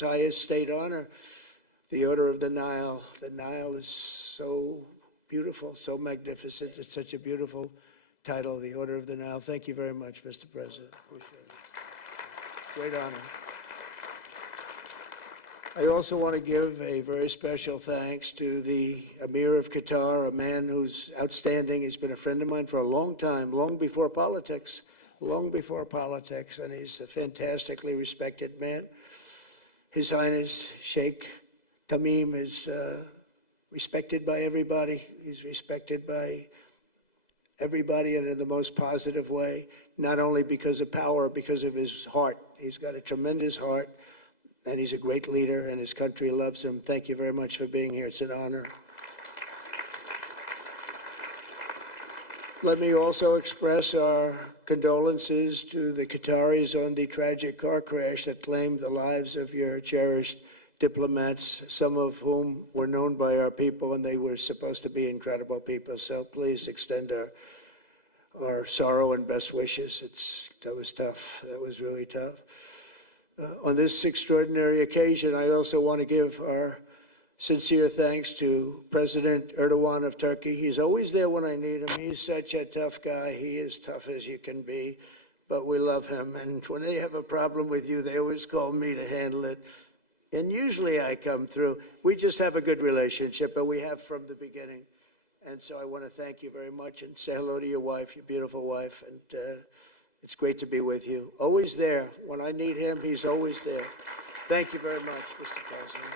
highest state honor, the Order of the Nile. The Nile is so beautiful, so magnificent. It's such a beautiful title, the Order of the Nile. Thank you very much, Mr. President. Appreciate it. Great honor. I also want to give a very special thanks to the Emir of Qatar, a man who's outstanding. He's been a friend of mine for a long time, long before politics, and he's a fantastically respected man. His Highness Sheikh Tamim is respected by everybody. He's respected by everybody, and in the most positive way, not only because of power, because of his heart. He's got a tremendous heart, and he's a great leader, and his country loves him. Thank you very much for being here. It's an honor. Let me also express our condolences to the Qataris on the tragic car crash that claimed the lives of your cherished diplomats, some of whom were known by our people, and they were supposed to be incredible people. So please extend our sorrow and best wishes. That was tough. That was really tough. On this extraordinary occasion, I also want to give our sincere thanks to President Erdogan of Turkey. He's always there when I need him. He's such a tough guy. He is tough as you can be, but we love him. And when they have a problem with you, they always call me to handle it. And usually I come through. We just have a good relationship, and we have from the beginning. And so I want to thank you very much and say hello to your wife, your beautiful wife. And it's great to be with you. Always there. When I need him, he's always there. Thank you very much, Mr. President.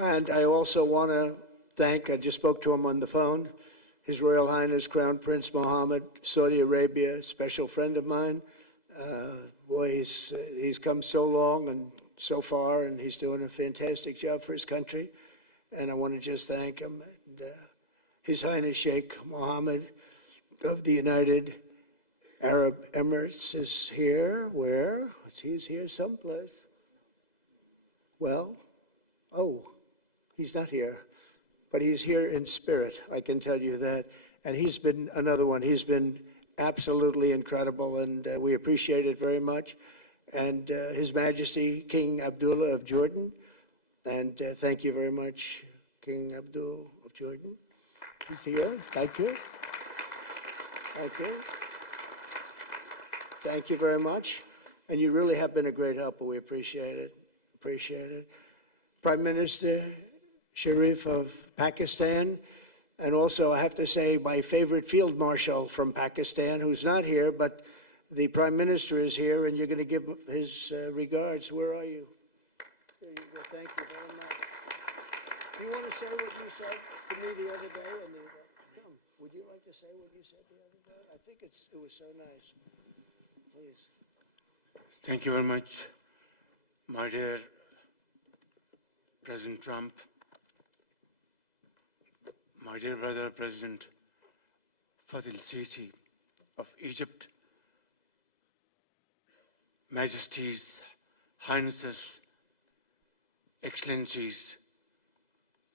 And I also want to thank, I just spoke to him on the phone, His Royal Highness Crown Prince Mohammed, Saudi Arabia, special friend of mine. Boy, he's come so long and so far, and he's doing a fantastic job for his country. And I want to just thank him. And, His Highness Sheikh Mohammed of the United Arab Emirates is here. Where? He's here someplace. Well, oh, he's not here, but he's here in spirit, I can tell you that. And he's been another one. He's been absolutely incredible, and we appreciate it very much. And His Majesty King Abdullah of Jordan, and thank you very much, King Abdul of Jordan. He's here. Thank you. Thank you. Thank you very much. And you really have been a great helper. We appreciate it. Appreciate it. Prime Minister Sharif of Pakistan, and also I have to say my favorite Field Marshal from Pakistan, who's not here, but the Prime Minister is here, and you're going to give his regards. Where are you? There you go. Thank you very much. Do you want to say what you said to me the other day? Come, would you like to say what you said the other day? I think it was so nice. Please. Thank you very much, my dear President Trump, my dear brother President Fath el-Sisi of Egypt, Majesties, Highnesses, Excellencies,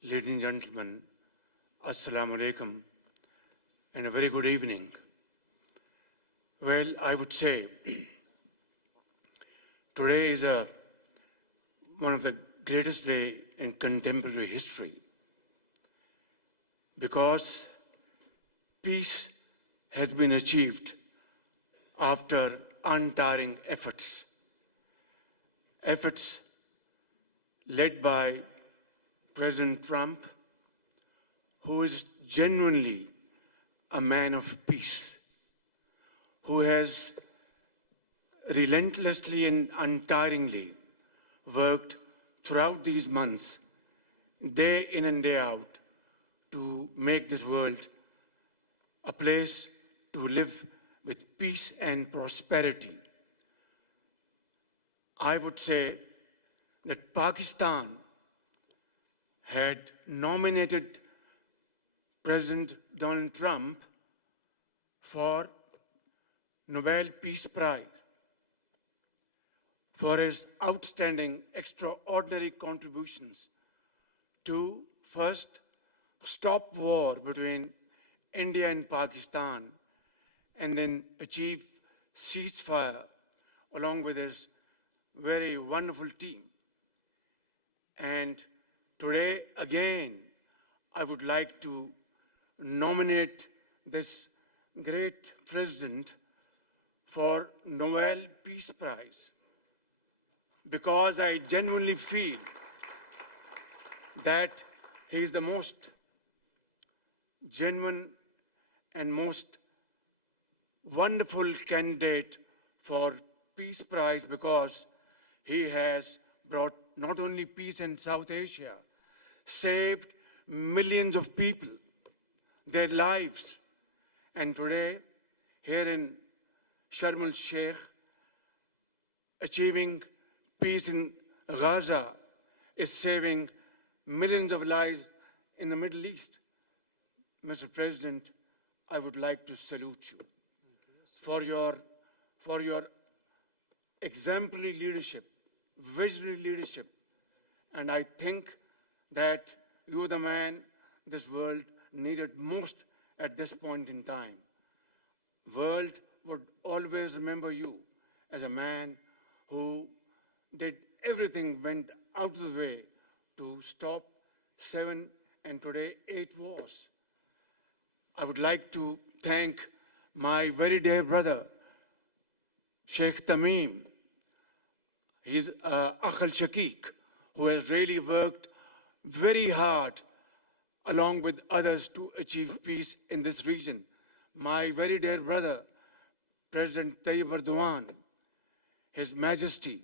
ladies and gentlemen, Assalamu alaikum, and a very good evening. Well, I would say today is one of the greatest days in contemporary history, because peace has been achieved after untiring efforts led by President Trump, who is genuinely a man of peace, who has relentlessly and untiringly worked throughout these months, day in and day out, to make this world a place to live with peace and prosperity. I would say that Pakistan had nominated President Donald Trump for Nobel Peace Prize for his outstanding, extraordinary contributions to first stop war between India and Pakistan, and then achieve ceasefire, along with his very wonderful team. And today, again, I would like to nominate this great president for Nobel Peace Prize, because I genuinely feel that he is the most genuine and most wonderful candidate for Peace Prize, because he has brought not only peace in South Asia, saved millions of people, their lives. And today, here in Sharm el-Sheikh, achieving peace in Gaza is saving millions of lives in the Middle East. Mr. President, I would like to salute you for your exemplary leadership, visionary leadership. And I think that you're the man this world needed most at this point in time. World would always remember you as a man who did everything, went out of the way to stop 7 and today 8 wars. I would like to thank my very dear brother, Sheikh Tamim. He's Akh al-Shaqiq, who has really worked very hard along with others to achieve peace in this region. My very dear brother, President Tayyip Erdogan, His Majesty,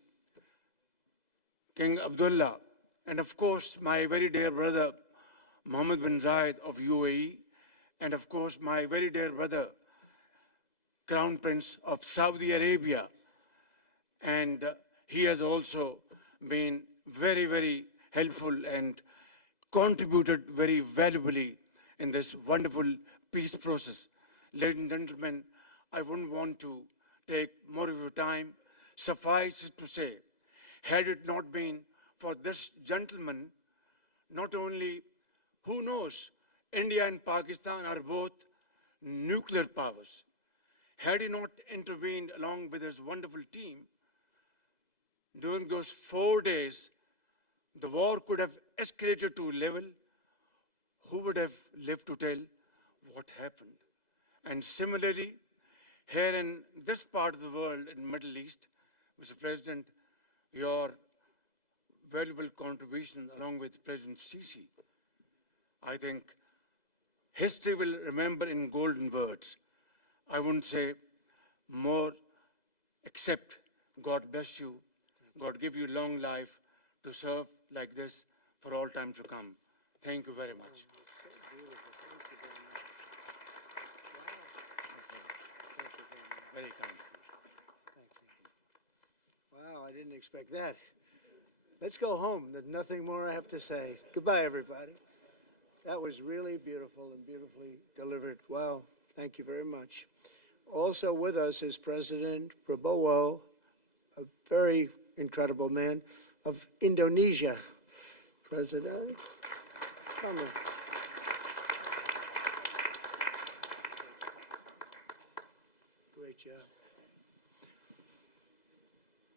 King Abdullah, and of course, my very dear brother, Mohammed bin Zayed of UAE, and of course, my very dear brother, Crown Prince of Saudi Arabia. And he has also been very, very helpful and contributed very valuably in this wonderful peace process. Ladies and gentlemen, I wouldn't want to take more of your time. Suffice it to say, had it not been for this gentleman, not only, who knows, India and Pakistan are both nuclear powers. Had he not intervened along with his wonderful team, during those 4 days, the war could have escalated to a level. Who would have lived to tell what happened? And similarly, here in this part of the world, in the Middle East, Mr. President, your valuable contribution along with President Sisi, I think history will remember in golden words. I wouldn't say more, except God bless you, God give you long life to serve like this for all time to come. Thank you very much. Very kind. Wow, I didn't expect that. Let's go home. There's nothing more I have to say. Goodbye, everybody. That was really beautiful and beautifully delivered. Wow, thank you very much. Also with us is President Prabowo, a very incredible man, of Indonesia. President, come in. Great job.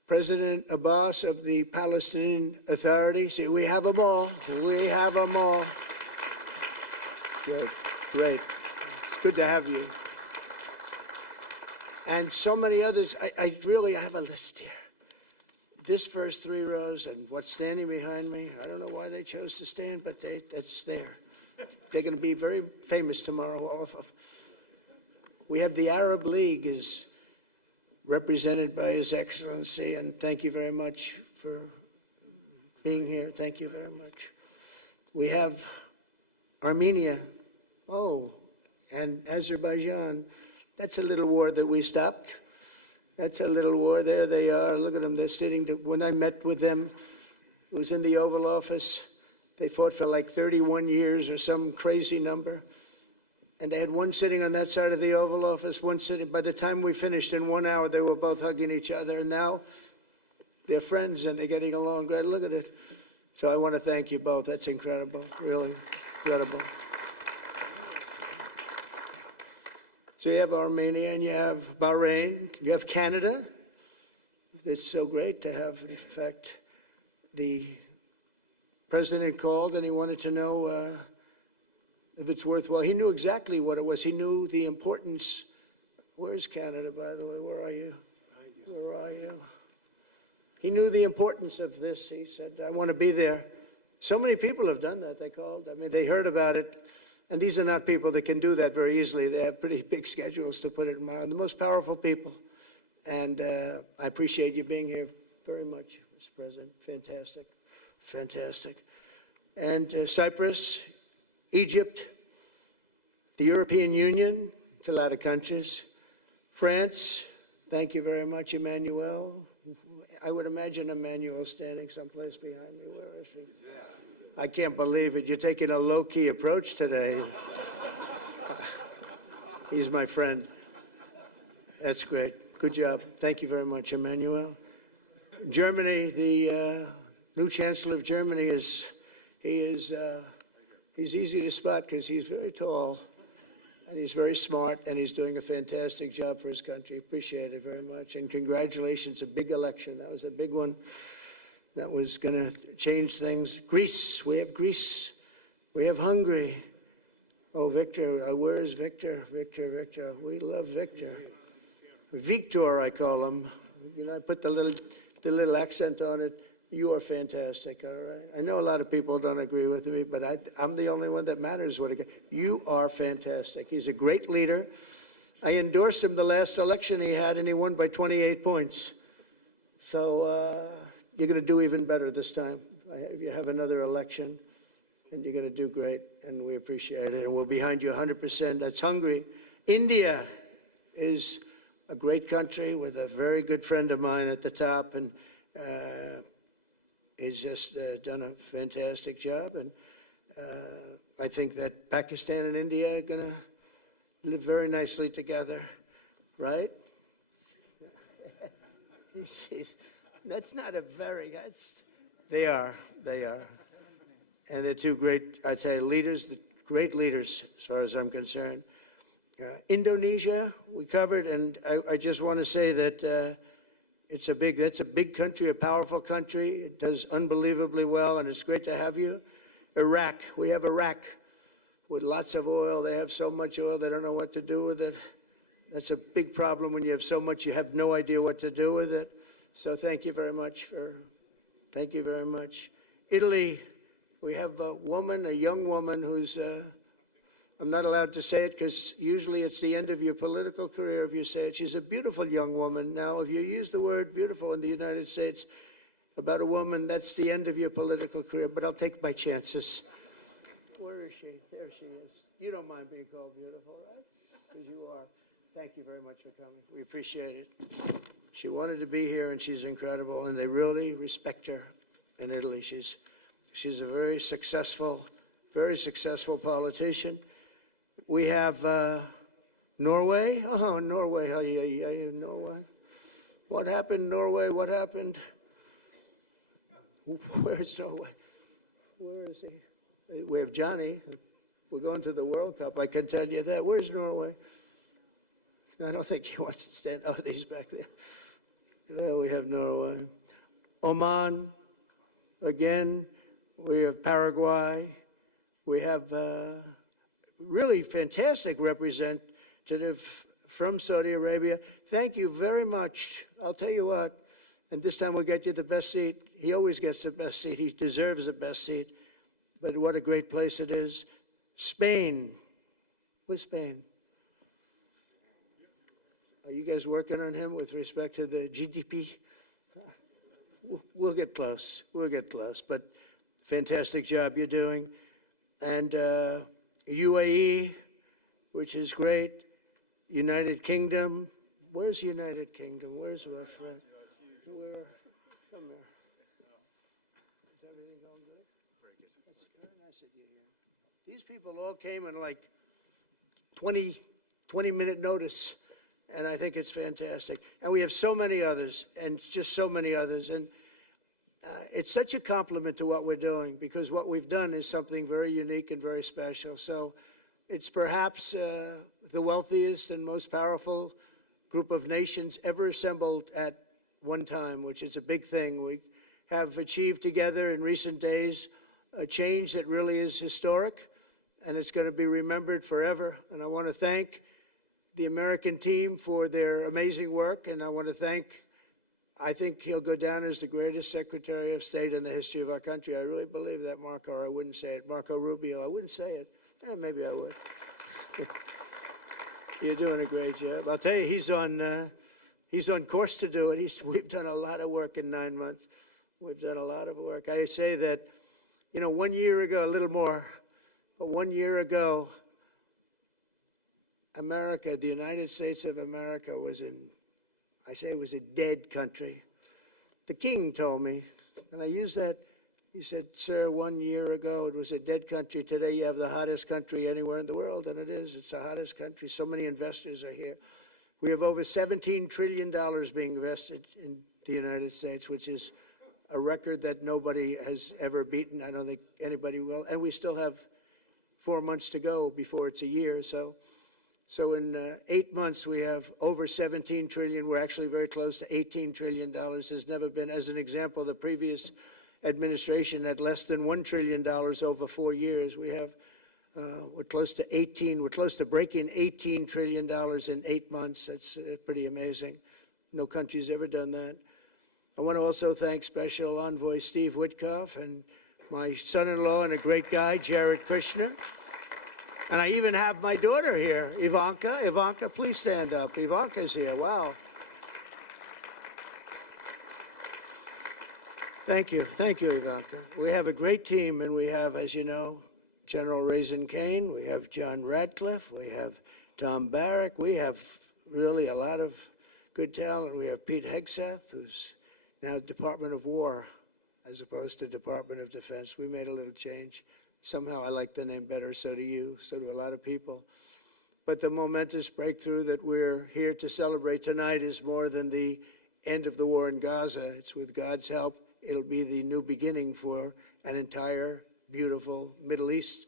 President Abbas of the Palestinian Authority. See, we have them all. We have them all. Good, great. It's good to have you. And so many others. I really have a list here. This first 3 rows and what's standing behind me, I don't know why they chose to stand, but it's there. They're going to be very famous tomorrow, all of them. We have the Arab League is represented by His Excellency, and thank you very much for being here. Thank you very much. We have Armenia, and Azerbaijan. That's a little war that we stopped. That's a little war. There they are. Look at them. They're sitting. When I met with them, it was in the Oval Office. They fought for like 31 years or some crazy number. And they had one sitting on that side of the Oval Office, one sitting. By the time we finished in 1 hour, they were both hugging each other. And now they're friends and they're getting along great. Look at it. So I want to thank you both. That's incredible. Really incredible. So you have Armenia and you have Bahrain, you have Canada. it's so great to have, in fact, the president called and he wanted to know if it's worthwhile. He knew exactly what it was. He knew the importance. Where's Canada, by the way? Where are you? Where are you? He knew the importance of this. He said, I want to be there. So many people have done that. They called. I mean, they heard about it. And these are not people that can do that very easily. They have pretty big schedules to put it in mind. The most powerful people. And I appreciate you being here very much, Mr. President. Fantastic. Fantastic. And Cyprus, Egypt, the European Union, it's a lot of countries. France, thank you very much, Emmanuel. I would imagine Emmanuel standing someplace behind me. Where is he? I can't believe it. You're taking a low-key approach today. He's my friend. That's great. Good job. Thank you very much, Emmanuel. Germany, the new Chancellor of Germany he's easy to spot because he's very tall and he's very smart and he's doing a fantastic job for his country. Appreciate it very much. And congratulations, a big election. That was a big one. That was going to change things. Greece, we have Greece. We have Hungary. Oh, Victor, where is Victor? Victor. We love Victor. Victor, I call him. You know, I put the little accent on it. You are fantastic, all right? I know a lot of people don't agree with me, but I'm the only one that matters. You are fantastic. He's a great leader. I endorsed him the last election he had, and he won by 28 points. So you're going to do even better this time. You have another election, and you're going to do great, and we appreciate it. And we're behind you 100%. That's Hungary. India is a great country with a very good friend of mine at the top, and he's just done a fantastic job. And I think that Pakistan and India are going to live very nicely together, right? That's not a very, they are. And they're two great, I'd say, leaders, great leaders as far as I'm concerned. Indonesia, we covered, and I just want to say that that's a big country, a powerful country. It does unbelievably well, and it's great to have you. Iraq, we have Iraq with lots of oil. They have so much oil, they don't know what to do with it. That's a big problem when you have so much, you have no idea what to do with it. So thank you very much thank you very much. Italy, we have a young woman who's, I'm not allowed to say it because usually it's the end of your political career if you say it. She's a beautiful young woman. Now, if you use the word beautiful in the United States about a woman, that's the end of your political career, but I'll take my chances. Where is she? There she is. You don't mind being called beautiful, right? Because you are. Thank you very much for coming. We appreciate it. She wanted to be here, and she's incredible, and they really respect her in Italy. She's a very successful politician. We have Norway. Oh, Norway. Norway. What happened, Norway? What happened? Where's Norway? Where is he? We have Johnny. We're going to the World Cup. I can tell you that. Where's Norway? I don't think he wants to stand. Oh, he's back there. There we have Norway. Oman. Again, we have Paraguay. We have really fantastic representative from Saudi Arabia. Thank you very much. I'll tell you what, and this time we'll get you the best seat. He always gets the best seat. He deserves the best seat. But what a great place it is. Spain. Where's Spain? Are you guys working on him with respect to the GDP? We'll get close. We'll get close. But fantastic job you're doing. And UAE, which is great. United Kingdom. Where's United Kingdom? Where's our friend? Come here. Is everything going good? Very good. That's very nice of you here. These people all came in like 20-minute notice. And I think it's fantastic. And we have so many others, and just so many others. And it's such a compliment to what we're doing, because what we've done is something very unique and very special. So it's perhaps the wealthiest and most powerful group of nations ever assembled at one time, which is a big thing. We have achieved together in recent days a change that really is historic, and it's going to be remembered forever. And I want to thank the American team for their amazing work, and I want to thank, I think he'll go down as the greatest Secretary of State in the history of our country. I really believe that, Marco, or I wouldn't say it. Marco Rubio, I wouldn't say it. Maybe I would. You're doing a great job. I'll tell you, he's on course to do it. We've done a lot of work in 9 months. We've done a lot of work. I say that, 1 year ago, a little more, but 1 year ago, America, the United States of America was it was a dead country. The king told me, and I use that, he said, sir, 1 year ago it was a dead country. Today you have the hottest country anywhere in the world, and it is. It's the hottest country. So many investors are here. We have over $17 trillion being invested in the United States, which is a record that nobody has ever beaten. I don't think anybody will. And we still have 4 months to go before it's a year. So in 8 months, we have over 17 trillion. We're actually very close to $18 trillion. There's never been, as an example, the previous administration had less than $1 trillion over 4 years. We're close to breaking $18 trillion in 8 months. That's pretty amazing. No country's ever done that. I want to also thank Special Envoy Steve Witkoff and my son-in-law and a great guy, Jared Kushner. And I even have my daughter here, Ivanka. Ivanka, please stand up. Ivanka's here. Wow. Thank you. Thank you, Ivanka. We have a great team, and we have, as you know, General Raisin Kane. We have John Radcliffe. We have Tom Barrack. We have really a lot of good talent. We have Pete Hegseth, who's now Department of War as opposed to Department of Defense. We made a little change. Somehow I like the name better, so do you, so do a lot of people. But the momentous breakthrough that we're here to celebrate tonight is more than the end of the war in Gaza. It's with God's help, it'll be the new beginning for an entire beautiful Middle East.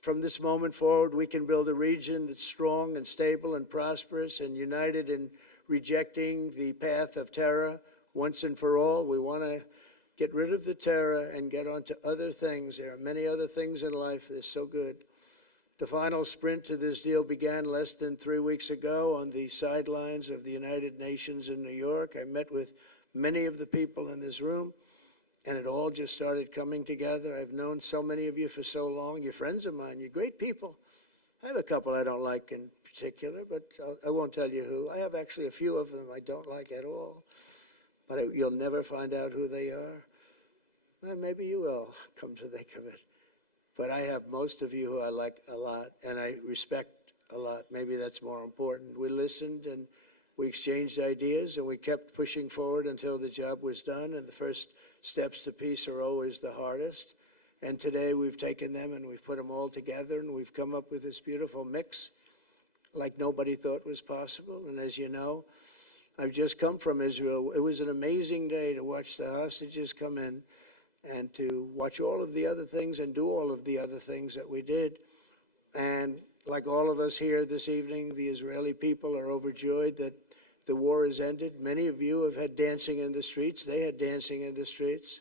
From this moment forward, we can build a region that's strong and stable and prosperous and united in rejecting the path of terror once and for all. We want to get rid of the terror and get on to other things. There are many other things in life that are so good. The final sprint to this deal began less than 3 weeks ago on the sidelines of the United Nations in New York. I met with many of the people in this room, and it all just started coming together. I've known so many of you for so long. You're friends of mine. You're great people. I have a couple I don't like in particular, but I won't tell you who. I have actually a few of them I don't like at all, but you'll never find out who they are. Well, maybe you will, come to think of it. But I have most of you who I like a lot, and I respect a lot. Maybe that's more important. We listened, and we exchanged ideas, and we kept pushing forward until the job was done, and the first steps to peace are always the hardest. And today we've taken them, and we've put them all together, and we've come up with this beautiful mix like nobody thought was possible. And as you know, I've just come from Israel. It was an amazing day to watch the hostages come in and to watch all of the other things and do all of the other things that we did. And like all of us here this evening, the Israeli people are overjoyed that the war has ended. Many of you have had dancing in the streets. They had dancing in the streets.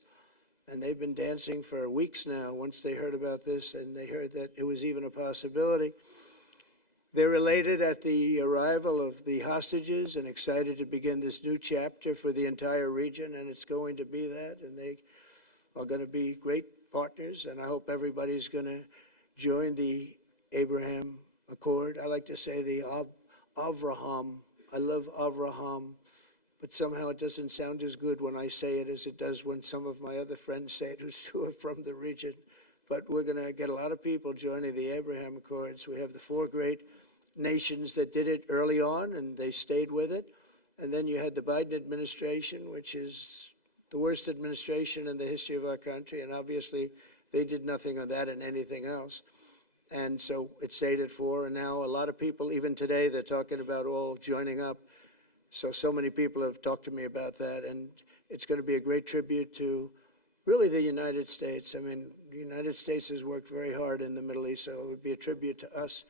And they've been dancing for weeks now once they heard about this and they heard that it was even a possibility. They're elated at the arrival of the hostages and excited to begin this new chapter for the entire region, and it's going to be that. And they are going to be great partners, and I hope everybody's going to join the Abraham Accord. I like to say the Avraham. I love Avraham, but somehow it doesn't sound as good when I say it as it does when some of my other friends say it who are from the region. But we're going to get a lot of people joining the Abraham Accords. We have the 4 great nations that did it early on, and they stayed with it. And then you had the Biden administration, which is the worst administration in the history of our country, and obviously they did nothing on that and anything else. And so it stayed at 4, and now a lot of people, even today, they're talking about all joining up. So many people have talked to me about that, and it's going to be a great tribute to really the United States. I mean, the United States has worked very hard in the Middle East, so it would be a tribute to us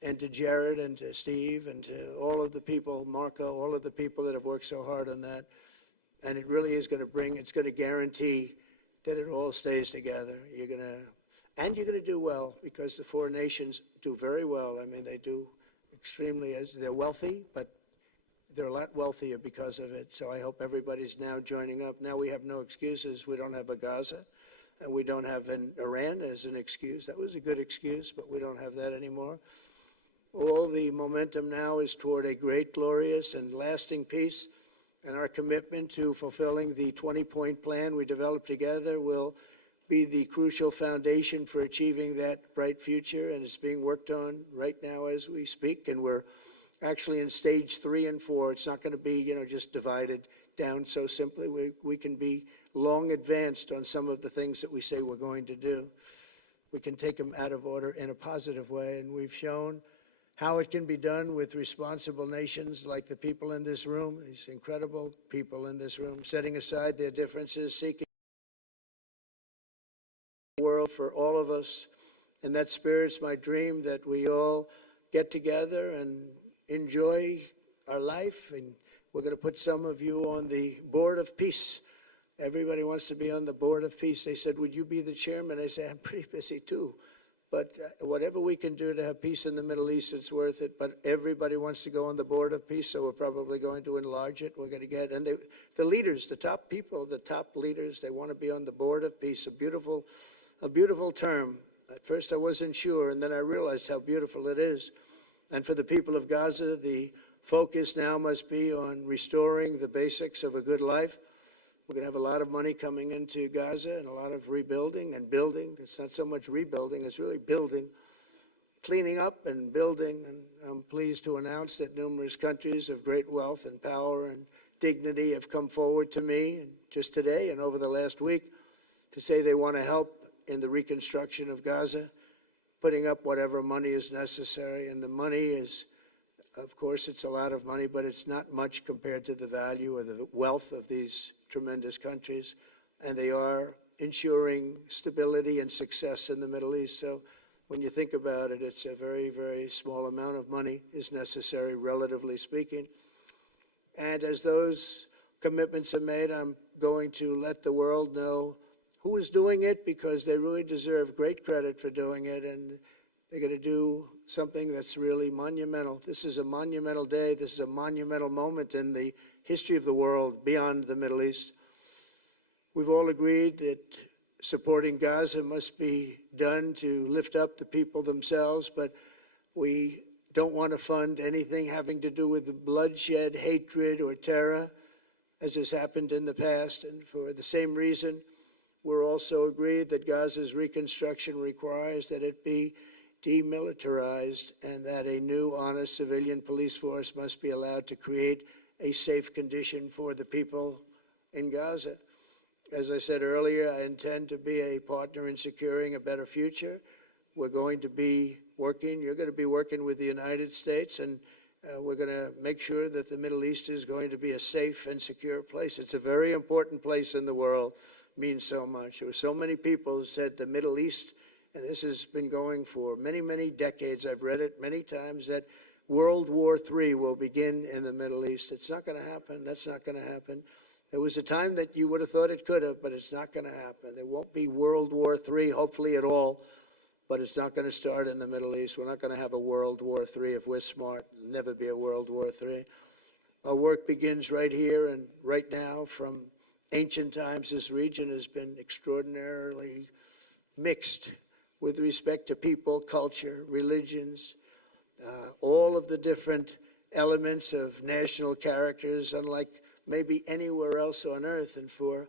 and to Jared and to Steve and to all of the people, Marco, all of the people that have worked so hard on that. And it really is going to it's going to guarantee that it all stays together. You're going to do well, because the four nations do very well. I mean, they do extremely, as they're wealthy, but they're a lot wealthier because of it. So I hope everybody's now joining up. Now we have no excuses. We don't have a Gaza, and we don't have an Iran as an excuse. That was a good excuse, but we don't have that anymore. All the momentum now is toward a great, glorious, and lasting peace. And our commitment to fulfilling the 20-point plan we developed together will be the crucial foundation for achieving that bright future. And it's being worked on right now as we speak. And we're actually in stage 3 and 4. It's not going to be, just divided down so simply. We can be long advanced on some of the things that we say we're going to do. We can take them out of order in a positive way. And we've shown how it can be done with responsible nations like the people in this room, these incredible people in this room, setting aside their differences, seeking the world for all of us. And that spirit's my dream, that we all get together and enjoy our life. And we're going to put some of you on the Board of Peace. Everybody wants to be on the Board of Peace. They said, would you be the chairman? I say, I'm pretty busy too. But whatever we can do to have peace in the Middle East, it's worth it. But everybody wants to go on the Board of Peace, so we're probably going to enlarge it. We're going to get, and the leaders, the top people, the top leaders, they want to be on the Board of Peace. A beautiful term. At first I wasn't sure, and then I realized how beautiful it is. And for the people of Gaza, the focus now must be on restoring the basics of a good life. We're going to have a lot of money coming into Gaza and a lot of rebuilding and building. It's not so much rebuilding, it's really building, cleaning up and building. And I'm pleased to announce that numerous countries of great wealth and power and dignity have come forward to me just today and over the last week to say they want to help in the reconstruction of Gaza, putting up whatever money is necessary. And the money is, of course, it's a lot of money, but it's not much compared to the value or the wealth of these tremendous countries, and they are ensuring stability and success in the Middle East. So when you think about it, it's a very, very small amount of money is necessary, relatively speaking. And as those commitments are made, I'm going to let the world know who is doing it, because they really deserve great credit for doing it, and they're going to do something that's really monumental. This is a monumental day. This is a monumental moment in the history of the world beyond the Middle East. We've all agreed that supporting Gaza must be done to lift up the people themselves, but we don't want to fund anything having to do with bloodshed, hatred, or terror, as has happened in the past. And for the same reason, we're also agreed that Gaza's reconstruction requires that it be demilitarized and that a new, honest civilian police force must be allowed to create a safe condition for the people in Gaza. As I said earlier, I intend to be a partner in securing a better future. We're going to be working, you're going to be working with the United States, and we're going to make sure that the Middle East is going to be a safe and secure place. It's a very important place in the world, means so much. There were so many people who said the Middle East, and this has been going for many, many decades. I've read it many times, that World War III will begin in the Middle East. It's not going to happen. That's not going to happen. There was a time that you would have thought it could have, but it's not going to happen. There won't be World War III, hopefully at all, but it's not going to start in the Middle East. We're not going to have a World War III if we're smart. There'll never be a World War III. Our work begins right here and right now. From ancient times, this region has been extraordinarily mixed with respect to people, culture, religions, all of the different elements of national characters, unlike maybe anywhere else on earth. And for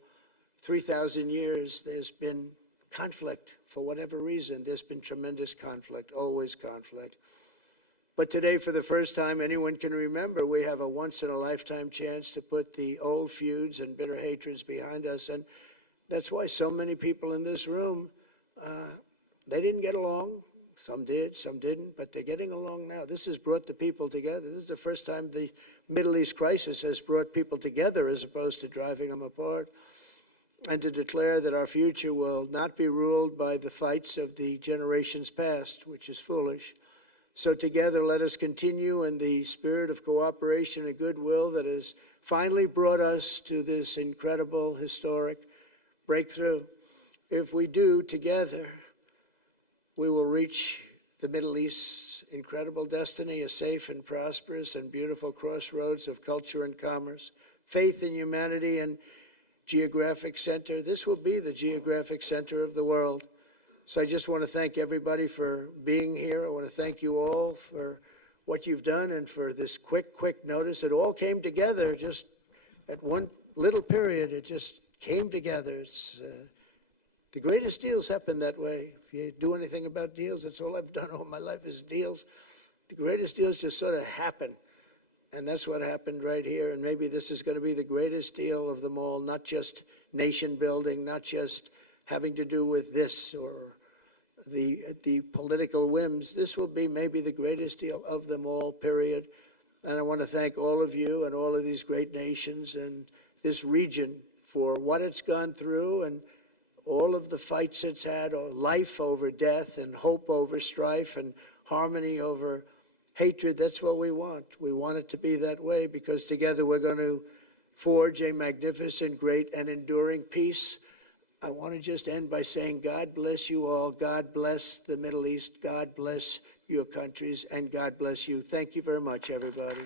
3,000 years, there's been conflict. For whatever reason, there's been tremendous conflict, always conflict. But today, for the first time anyone can remember, we have a once-in-a-lifetime chance to put the old feuds and bitter hatreds behind us. And that's why so many people in this room, they didn't get along. Some did, some didn't, but they're getting along now. This has brought the people together. This is the first time the Middle East crisis has brought people together as opposed to driving them apart. And to declare that our future will not be ruled by the fights of the generations past, which is foolish. So together, let us continue in the spirit of cooperation and goodwill that has finally brought us to this incredible, historic breakthrough. If we do together, we will reach the Middle East's incredible destiny, a safe and prosperous and beautiful crossroads of culture and commerce, faith in humanity and geographic center. This will be the geographic center of the world. So I just want to thank everybody for being here. I want to thank you all for what you've done and for this quick notice. It all came together just at one little period. It just came together. It's, the greatest deals happen that way. If you do anything about deals, that's all I've done all my life is deals. The greatest deals just sort of happen. And that's what happened right here. And maybe this is going to be the greatest deal of them all, not just nation building, not just having to do with this or the political whims. This will be maybe the greatest deal of them all, period. And I want to thank all of you and all of these great nations and this region for what it's gone through and all of the fights it's had, or life over death and hope over strife and harmony over hatred. That's what we want. We want it to be that way because together we're going to forge a magnificent, great, and enduring peace. I want to just end by saying God bless you all. God bless the Middle East. God bless your countries. And God bless you. Thank you very much, everybody.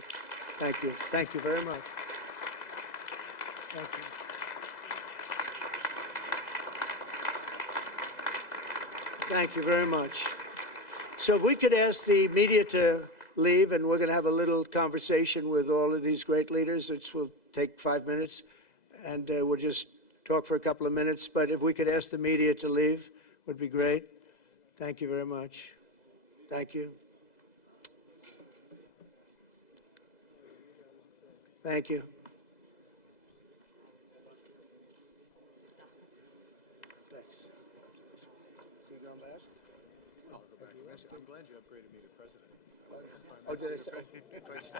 Thank you. Thank you very much. Thank you. Thank you very much. So if we could ask the media to leave, and we're going to have a little conversation with all of these great leaders, which will take 5 minutes, and we'll just talk for a couple of minutes. But if we could ask the media to leave, would be great. Thank you very much. Thank you. Thank you. Thanks. Is he going back? I'm glad you upgraded me to president. Oh, did I say?